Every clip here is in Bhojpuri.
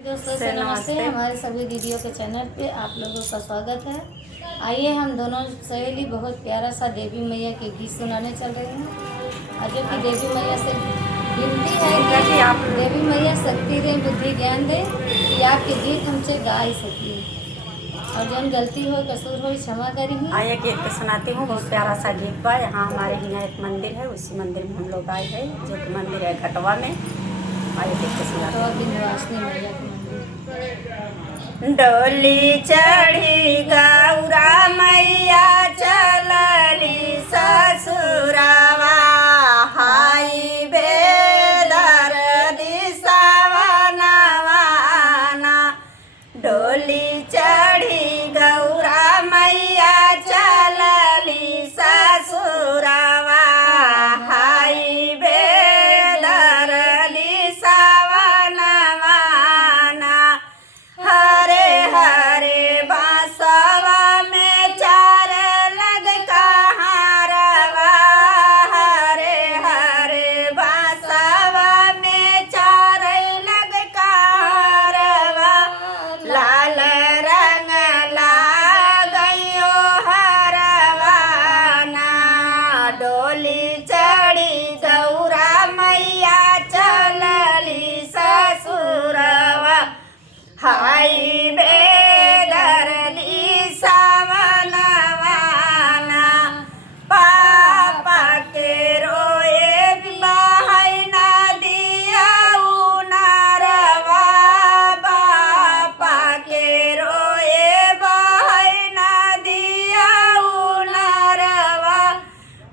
दोस्तों से नमस्ते। हमारे सभी दीदियों के चैनल पे आप लोगों का स्वागत है। आइए हम दोनों सहेली बहुत प्यारा सा देवी मैया के गीत सुनाने चल रहे हैं और जो कि देवी मैया से विनती है कि आप देवी मैया शक्ति दें, बुद्धि ज्ञान दें कि आपके गीत हमसे गा ही सकिए और जौन गलती हो कसूर हो क्षमा करिए। आइए गीत के सुनाती हूँ। बहुत प्यारा सा गीत बा। यहाँ हमारे यहाँ एक मंदिर है, उसी मंदिर में हम लोग आए हैं, जो कि मंदिर है घटवा में। आइए गीत के सुनाते हैं। विंध्यवासिनी मैया के मंदिर। डोली चढ़ी गौरा मैया चलली ससुरवा, हाई बेदर दिसवनवाना। डोली चढ़ी गौरा मैया चलली ससुरवा, हाई बेदर दिसवनवाना। हरे हरे बांसवा में चार लग कहारवा, हरे हरे बांसवा में चार लग कहारवा। लाल रंग लागयो हरवाना। डोली चढ़ी गौरा मैया चलली ससुरवा, हाई बेदर दिसवनवाना। पापा के रोए बहना दियाऊ नरवा, पापा के रोए बहना दियाऊ नरवा।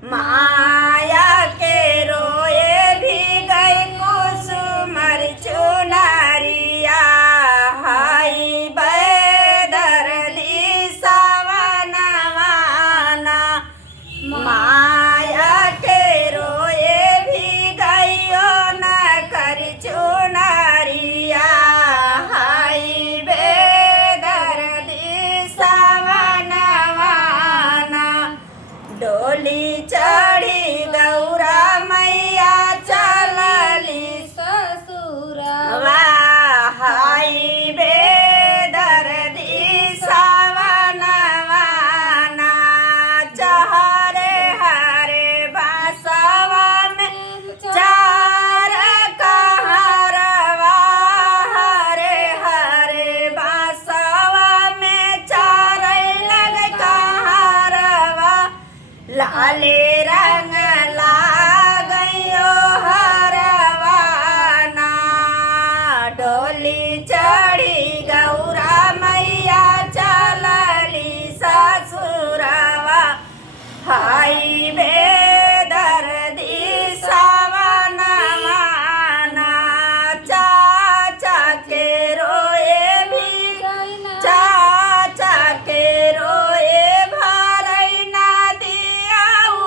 माया के रोए भी गई कुसुमर चुनरिया, हाई बेदर दिसवनवाना। माया के रोए भी गयो न कर चुनरिया, हाई बेदर दिसवनवाना। डोली चढ़ी गौरा मैया चलली ससुरवा, हाई बेदर दिसवनवाना। चहरे हरे बांसवा में चार कहारवा, हरे हरे बांसवा में चार लग कहारवा। लाले रंग लागयो हरवाना। डोली चढ़ी गौरा मैया चलली ससुरवा, हाई बेदर दिसवनवाना। चाचा के रोए भी चाचा के रोए भरैना दियाऊ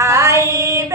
भाई